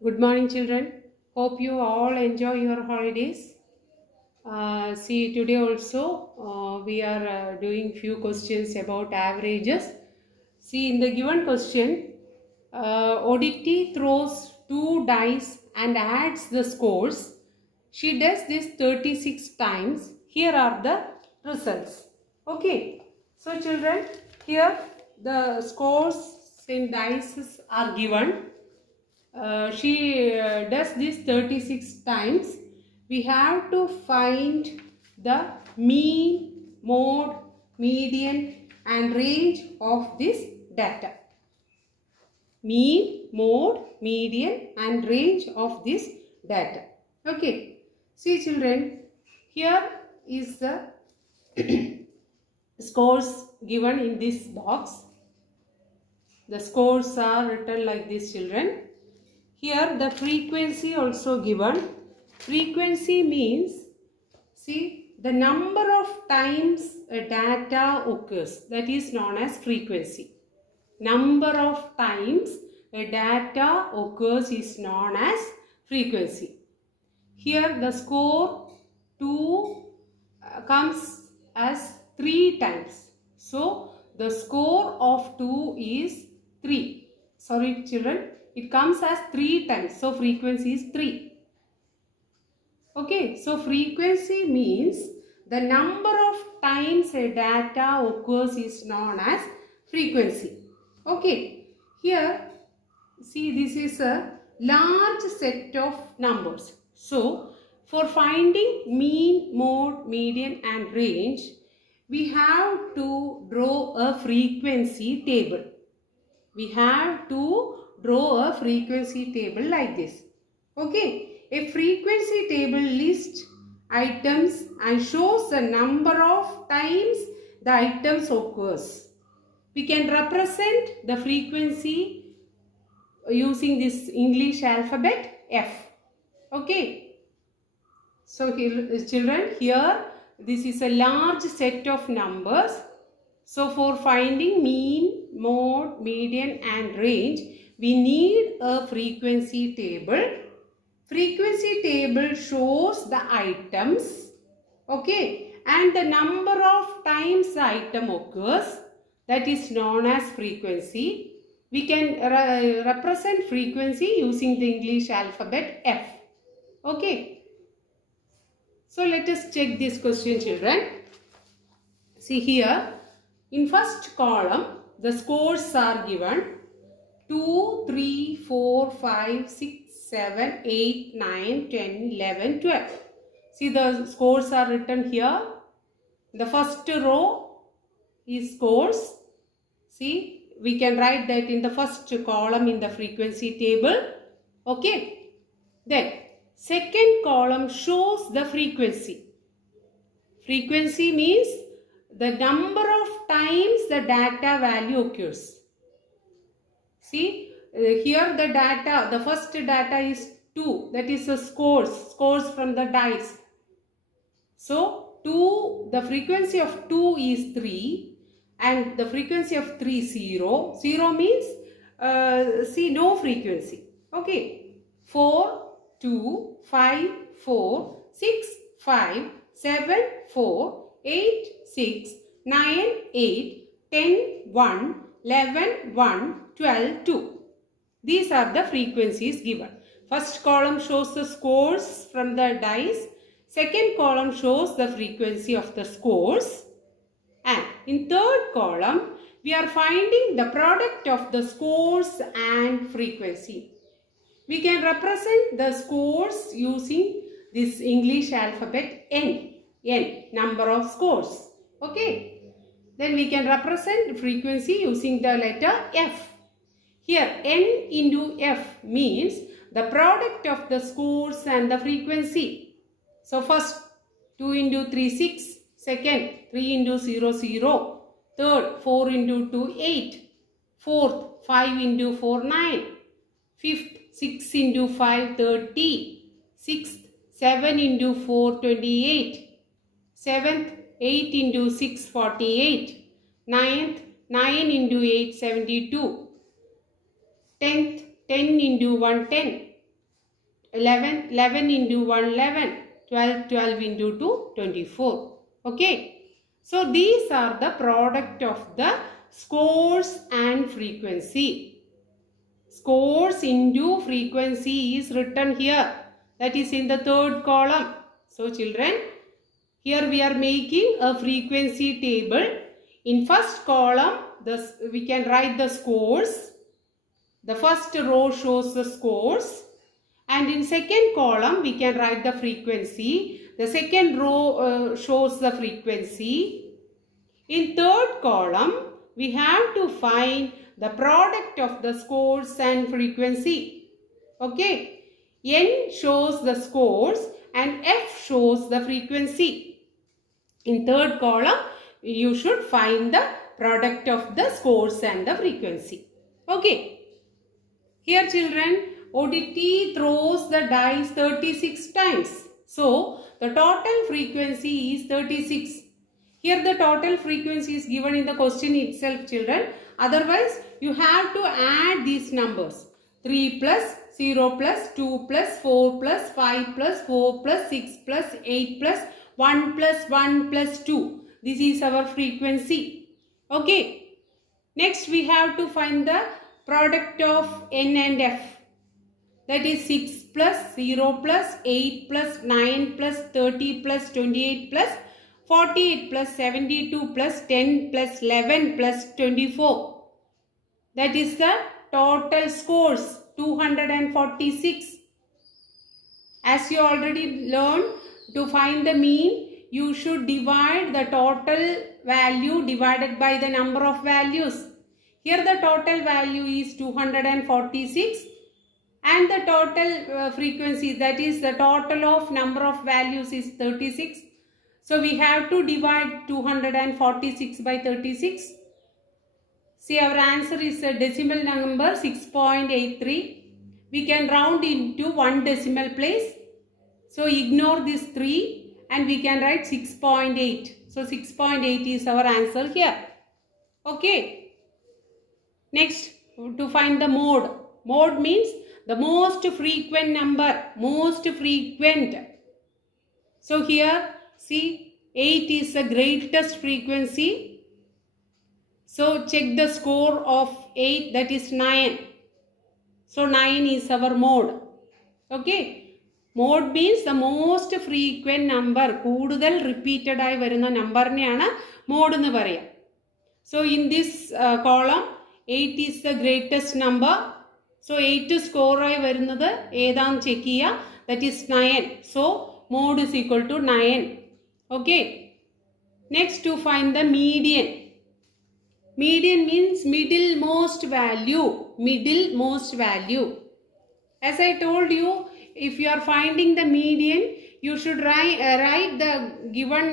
Good morning, children. Hope you all enjoy your holidays. See, today also we are doing few questions about averages. See, in the given question, Oditi throws 2 dice and adds the scores. She does this 36 times. Here are the results. Okay. So, children, here the scores in dice are given. She does this 36 times. We have to find the mean, mode, median and range of this data. Mean, mode, median and range of this data. Okay. See, children, here is the scores given in this box. The scores are written like this, children. Here the frequency also given. Frequency means, see, the number of times a data occurs. That is known as frequency. Number of times a data occurs is known as frequency. Here the score 2 comes as 3 times. So the score of 2 is 3. Sorry, children. It comes as 3 times. So frequency is 3. Okay. So frequency means the number of times a data occurs is known as frequency. Okay. Here, see, this is a large set of numbers. So for finding mean, mode, median and range, we have to draw a frequency table. We have to draw a frequency table like this. Okay. A frequency table lists items and shows the number of times the items occurs. We can represent the frequency using this English alphabet F. Okay. So here, children, here this is a large set of numbers. So for finding mean, mode, median and range, we need a frequency table. Frequency table shows the items, okay, and the number of times the item occurs. That is known as frequency. We can represent frequency using the English alphabet F. Okay. So let us check this question, children. See here, in first column, the scores are given. 2, 3, 4, 5, 6, 7, 8, 9, 10, 11, 12. See, the scores are written here. The first row is scores. See, we can write that in the first column in the frequency table. Okay. Then, second column shows the frequency. Frequency means the number of times the data value occurs. See, here the data, the first data is 2. That is the scores from the dice. So, 2, the frequency of 2 is 3 and the frequency of 3 is 0. 0 means, see, no frequency. Okay. 4, 2, 5, 4, 6, 5, 7, 4, 8, 6, 9, 8, 10, 1, 11, 1, 12, 2. These are the frequencies given. First column shows the scores from the dice. Second column shows the frequency of the scores. And in third column, we are finding the product of the scores and frequency. We can represent the scores using this English alphabet N. N, number of scores. Okay. Then we can represent frequency using the letter F. Here N into F means the product of the scores and the frequency. So first 2 into 3, 6. Second 3 into 0, 0. Third 4 into 2, 8. Fourth 5 into 4, 9. Fifth 6 into 5, 30. Sixth 7 into 4, 28. Seventh 8 into 6, 48. Ninth 9 into 8, 72. 10th 10 into 1, 10. 11 into 1, 11. 12 into 2, 24. Okay. So these are the product of the scores and frequency. Scores into frequency is written here. That is in the third column. So children, here we are making a frequency table. In first column, we can write the scores. The first row shows the scores. And in second column, we can write the frequency. The second row shows the frequency. In third column, we have to find the product of the scores and frequency. Okay. N shows the scores and F shows the frequency. In third column, you should find the product of the scores and the frequency. Okay. Here children, ODT throws the dice 36 times. So, the total frequency is 36. Here the total frequency is given in the question itself children. Otherwise, you have to add these numbers. 3 plus 0 plus 2 plus 4 plus 5 plus 4 plus 6 plus 8 plus 1 plus 1 plus 2. This is our frequency. Okay. Next we have to find the product of N and F. That is 6 plus 0 plus 8 plus 9 plus 30 plus 28 plus 48 plus 72 plus 10 plus 11 plus 24. That is the total scores, 246. As you already learned, to find the mean, you should divide the total value divided by the number of values. Here the total value is 246 and the total frequency, that is the total of number of values, is 36. So we have to divide 246 by 36. See, our answer is a decimal number 6.83. We can round into one decimal place. So ignore this 3 and we can write 6.8. So 6.8 is our answer here. Okay. Next, to find the mode. Mode means the most frequent number. Most frequent. So here, see, 8 is the greatest frequency. So check the score of 8, that is 9. So 9 is our mode. Okay. Mode means the most frequent number. കൂടുതൽ repeated ആയി വരുന്ന നമ്പറിനെയാണ് mode എന്ന് പറയാം. So in this column, 8 is the greatest number. So 8 score ആയി വരുന്നത് ഏതാണെന്ന് check ചെയ്യുക. That is 9. So mode is equal to 9. Okay. Next, to find the median. Median means middlemost value. Middlemost value. As I told you, if you are finding the median, you should write the given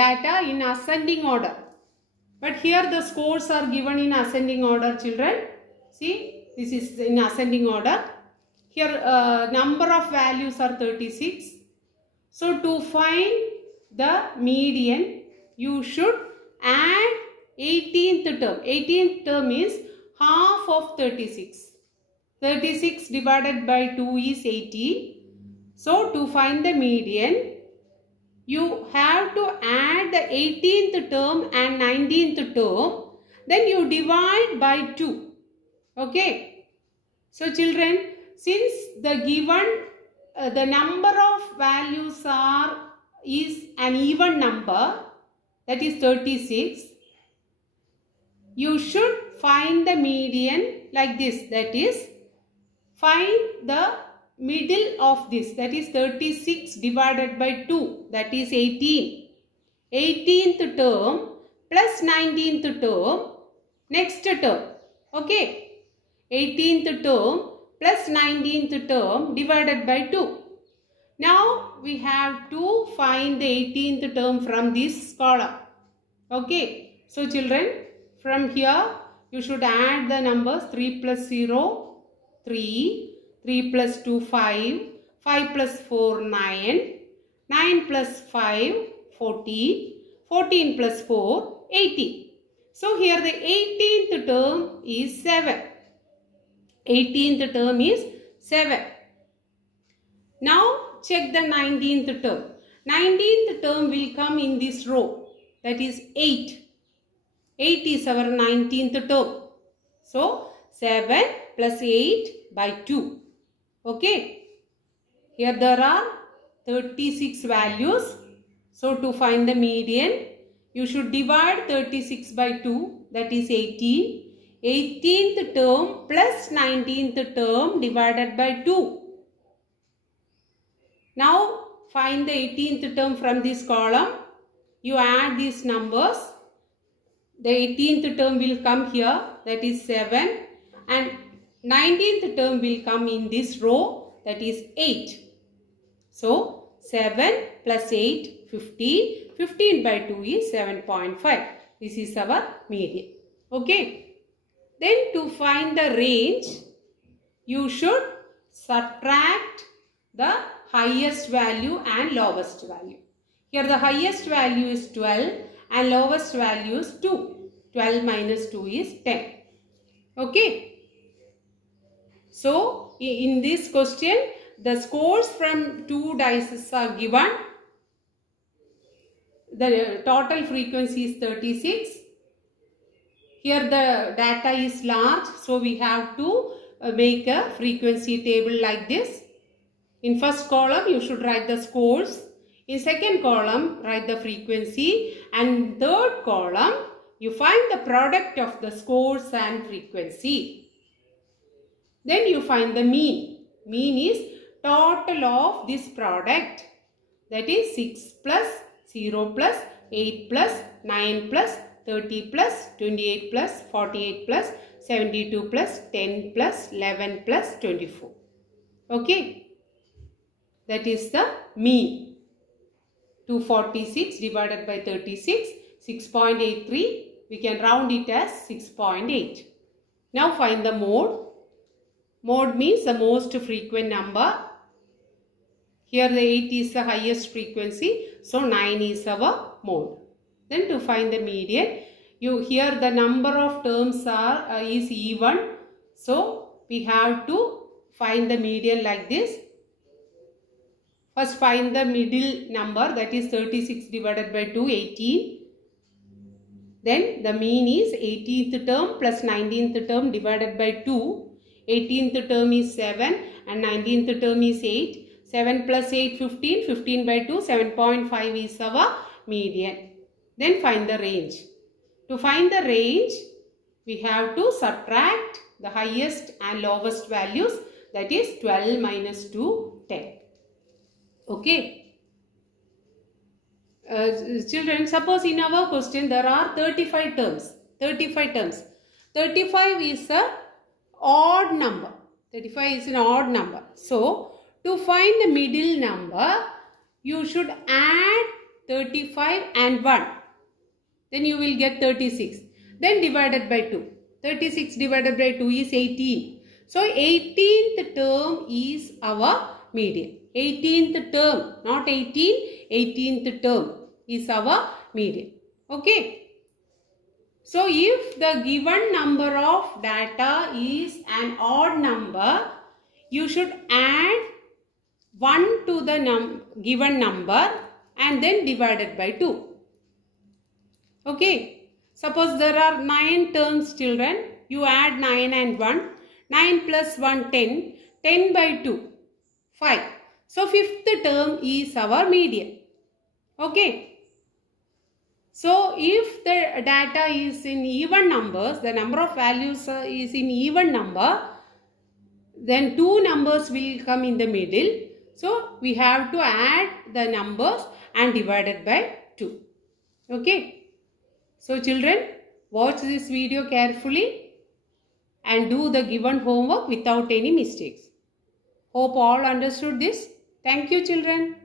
data in ascending order. But here the scores are given in ascending order, children. See, this is in ascending order. Here number of values are 36. So to find the median, you should add 18th term. 18th term is half of 36. 36 divided by 2 is 18. So to find the median, you have to add the 18th term and 19th term. Then you divide by 2. Okay. So children, since the given the number of values is an even number, that is 36, you should find the median like this. That is, find the middle of this, that is 36 divided by 2, that is 18. 18th term plus 19th term, next term. Okay. 18th term plus 19th term divided by 2. Now we have to find the 18th term from this column. Okay. So children, from here you should add the numbers 3 plus 0, 3, 3 plus 2, 5, 5 plus 4, 9, 9 plus 5, 14, 14 plus 4, 18. So here the 18th term is 7. 18th term is 7. Now check the 19th term. 19th term will come in this row, that is 8. 8 is our 19th term. So 7 plus 8 by 2. Okay. Here there are 36 values. So to find the median, you should divide 36 by 2, that is 18. 18th term plus 19th term divided by 2. Now find the 18th term from this column. You add these numbers. The 18th term will come here, that is 7, and 19th term will come in this row, that is 8. So 7 plus 8, 15. 15 by 2 is 7.5. This is our median. Okay. Then to find the range, you should subtract the highest value and lowest value. Here the highest value is 12 and lowest value is 2. 12 minus 2 is 10. Okay. So in this question, the scores from 2 dice are given. The total frequency is 36. Here the data is large, so we have to make a frequency table like this. In first column, you should write the scores. In second column, write the frequency. And third column, you find the product of the scores and frequency. Then you find the mean. Mean is total of this product. That is 6 plus 0 plus 8 plus 9 plus 30 plus 28 plus 48 plus 72 plus 10 plus 11 plus 24. Okay. That is the mean. 246 divided by 36, 6.83. We can round it as 6.8. Now find the mode. Mode means the most frequent number. Here the 8 is the highest frequency. So 9 is our mode. Then to find the median, here the number of terms is even. So we have to find the median like this. First find the middle number, that is 36 divided by 2, 18. Then the mean is 18th term plus 19th term divided by 2. 18th term is 7 and 19th term is 8. 7 plus 8, 15. 15 by 2, 7.5 is our median. Then find the range. To find the range, we have to subtract the highest and lowest values, that is 12 minus 2, 10. Okay. Children, suppose in our question there are 35 terms. 35 terms. 35 is an odd number. 35 is an odd number. So, to find the middle number, you should add 35 and 1. Then you will get 36. Then divided by 2. 36 divided by 2 is 18. So 18th term is our median. 18th term, not 18, 18th term is our median. Okay. So if the given number of data is an odd number, you should add 1 to the given number and then divided by 2. Okay. Suppose there are 9 terms, children. You add 9 and 1. 9 plus 1, 10. 10 by 2, 5. So, 5th term is our median. Okay. So, if the data is in even numbers, the number of values is in even number, then 2 numbers will come in the middle. So, we have to add the numbers and divide it by 2. Okay. So, children, watch this video carefully and do the given homework without any mistakes. Hope all understood this. Thank you, children.